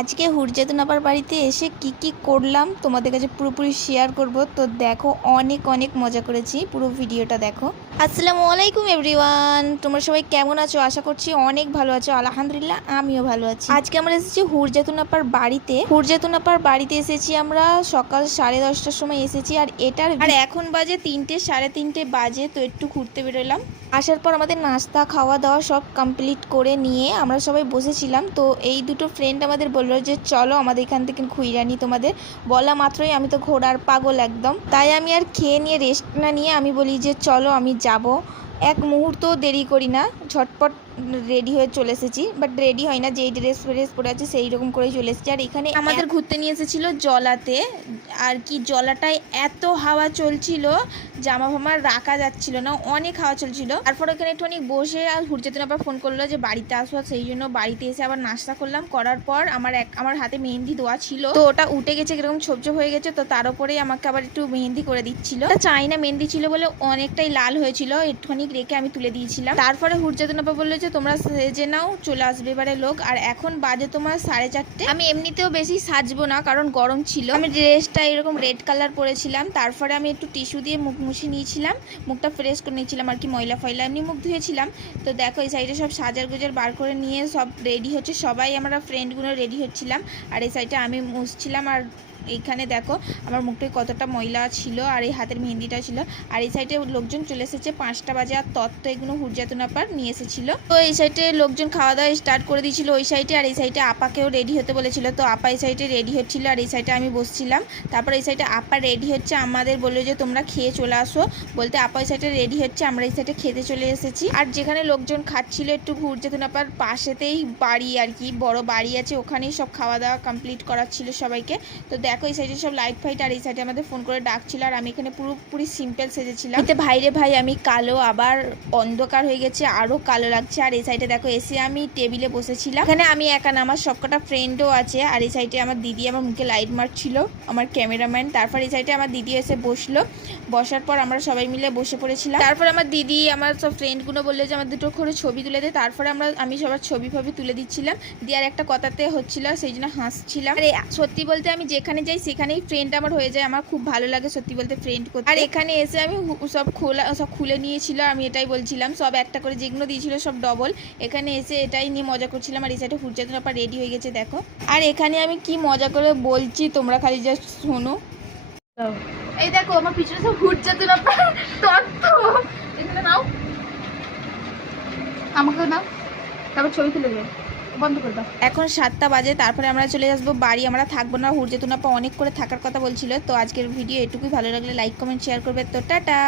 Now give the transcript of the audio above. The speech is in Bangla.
আজকে হুরজাতুন আপার বাড়িতে এসে কি করলাম তোমাদের কাছে পুরোপুরি শেয়ার করব। তো দেখো অনেক অনেক মজা করেছি, পুরো ভিডিওটা দেখো। আসসালামু আলাইকুম এভরিওয়ান, তোমরা সবাই কেমন আছো? আশা করছি অনেক ভালো আছো। আলহামদুলিল্লাহ আমিও ভালো আছি। আজকে আমরা এসেছি হুরজাতুন আপার বাড়িতে। হুরজাতুন আপার বাড়িতে এসেছি আমরা সকাল 10:30টার সময় এসেছি। আর এখন বাজে 3টে 3:30 বাজে। তো একটু ঘুরতে বেরোলাম। আসার পর আমাদের নাস্তা খাওয়া দাওয়া সব কমপ্লিট করে নিয়ে আমরা সবাই বসেছিলাম। তো এই দুটো ফ্রেন্ড আমাদের বললো যে চলো আমাদের এখান থেকে ঘুরানি। তোমাদের বলা মাত্রই আমি তো ঘোড়ার পাগল একদম, তাই আমি আর খেয়ে নিয়ে রেস্ট না নিয়ে আমি বলি যে চলো আমি যাব। এক মুহূর্ত দেরি করি না, ঝটপট রেডি হয়ে চলে এসেছি। বাট রেডি হয় না, যেই ড্রেস পরে আছে সেই রকম করেই চলে এসেছি। আর এখানে আমাদের ঘুরতে নিয়ে এসেছিলো জলাতে। আর কি জলাটায় এত হাওয়া চলছিল, জামা ফামা রাখা যাচ্ছিল না, অনেক হাওয়া চলছিল। তারপর এখানে একটুখানি বসে আর হুরজাতুন আবার ফোন করলো যে বাড়িতে আসো, সেই জন্য বাড়িতে এসে আবার নাস্তা করলাম। করার পর আমার হাতে মেহেন্দি দেওয়া ছিল, তো ওটা উঠে গেছে, কিরকম ছোপ ছোপ হয়ে গেছে। তো তার উপরেই আমাকে আবার একটু মেহেন্দি করে দিচ্ছিল। চাইনা মেহেন্দি ছিল বলে অনেকটাই লাল হয়েছিল, একটুখানি রেখে আমি তুলে দিয়েছিলাম। তারপরে হুরজাতুন আপা বললো যে তোমরা সেজে নাও, চলে আসবে এবারে লোক। আর এখন বাজে তোমার 4:30। আমি এমনিতেও বেশি সাজবো না, কারণ গরম ছিল। আমি ড্রেসটা এরকম রেড কালার পরেছিলাম। তারপরে আমি একটু টিস্যু দিয়ে মুখ মুছে নিয়েছিলাম, মুখটা ফ্রেশ করে নিয়েছিলাম আর কি, ময়লা ফয়লা এমনি মুখ ধুয়েছিলাম। তো দেখো এই সাইডে সব সাজার গুজার বার করে নিয়ে সব রেডি হচ্ছে, সবাই আমরা ফ্রেন্ডগুলো রেডি হচ্ছিলাম। আর এই সাইডে আমি মুছছিলাম। আর এইখানে দেখো আমার মুখটায় কতটা ময়লা ছিল, আর এই হাতের মেহেন্দিটা ছিল। আর এই সাইডে লোকজন চলে এসেছে 5টা বাজে। আর তত্ত্ব এগুলো হুরজাতুন আপার নিয়ে এসেছিল। তো এই সাইডে লোকজন খাওয়া দাওয়া স্টার্ট করে দিয়েছিল ওই সাইডে। আর এই সাইডে আপাকেও রেডি হতে বলেছিল, তো আপা এই সাইডে রেডি হচ্ছিল আর এই সাইডে আমি বসছিলাম। তারপর এই সাইডে আপা রেডি হচ্ছে, আমাদের বললো যে তোমরা খেয়ে চলে আসো বলতে আপা এই সাইডে রেডি হচ্ছে, আমরা এই সাইডে খেতে চলে এসেছি। আর যেখানে লোকজন খাচ্ছিল একটু হুরজাতুন আপার পাশেতেই বাড়ি আর কি, বড় বাড়ি আছে, ওখানেই সব খাওয়া দাওয়া কমপ্লিট করাচ্ছিল সবাইকে। তো দেখো এই সাইডে সব লাইট ফাইট, আর এই সাইডে আমাদের ফোন করে ডাকছিল। আর আমি এখানে পুরোপুরি সিম্পল সেজেছিলাম। এতে ভাইরে ভাই আমি কালো, আবার অন্ধকার হয়ে গেছে, আরো কালো লাগছে। আর এই সাইডে দেখো এসে আমি টেবিলে বসেছিলাম। এখানে আমি একা না, আমার সবকটা ফ্রেন্ডও আছে। আর এই সাইডে আমার দিদি আমার মুখে লাইট মারছিল, আমার ক্যামেরাম্যান। তারপর এই সাইডে আমার দিদি এসে বসলো, বসার পর আমরা সবাই মিলে বসে পড়েছিলাম। তারপর আমার দিদি আমার সব ফ্রেন্ডগুলো বললো যে আমার দুটো করে ছবি তুলে দে। তারপরে আমি সবার ছবি তুলে দিচ্ছিলাম। দিয়ে আর একটা কথাতে হচ্ছিল, সেই জন্য হাসছিলাম। আর সত্যি বলতে আমি যেখানে যাই সেখানেই ফ্রেন্ড আমার হয়ে যায়, আমার খুব ভালো লাগে সত্যি বলতে ফ্রেন্ড করতে। আর এখানে এসে আমি সব খুলে নিয়েছিল, আমি এটাই বলছিলাম, সব একটা করে যেগুলো দিয়েছিল সব ডবল। এখানে এসে এটাই নিয়ে মজা করছিলাম। আর এই সাইডে হুরজাতুন আপা রেডি হয়ে গেছে দেখো। আর এখানে আমি কি মজা করে বলছি তোমরা খালি জাস্ট শোনো। এই দেখো আমার পিছনে সব হুরজাতুন আপা তত্ত্ব, এখানে নাও, আমাকেও নাও, তারপর ছবি তুলে দেবে, বন্ধ করে দাও। এখন 7টা বাজে, তারপরে আমরা চলে আসবো বাড়ি, আমরা থাকবো না। হুরজাতুন আপা অনেক করে থাকার কথা বলছিল। তো আজকের ভিডিও এটুকুই, ভালো লাগলে লাইক কমেন্ট শেয়ার করবে। তো টাটা।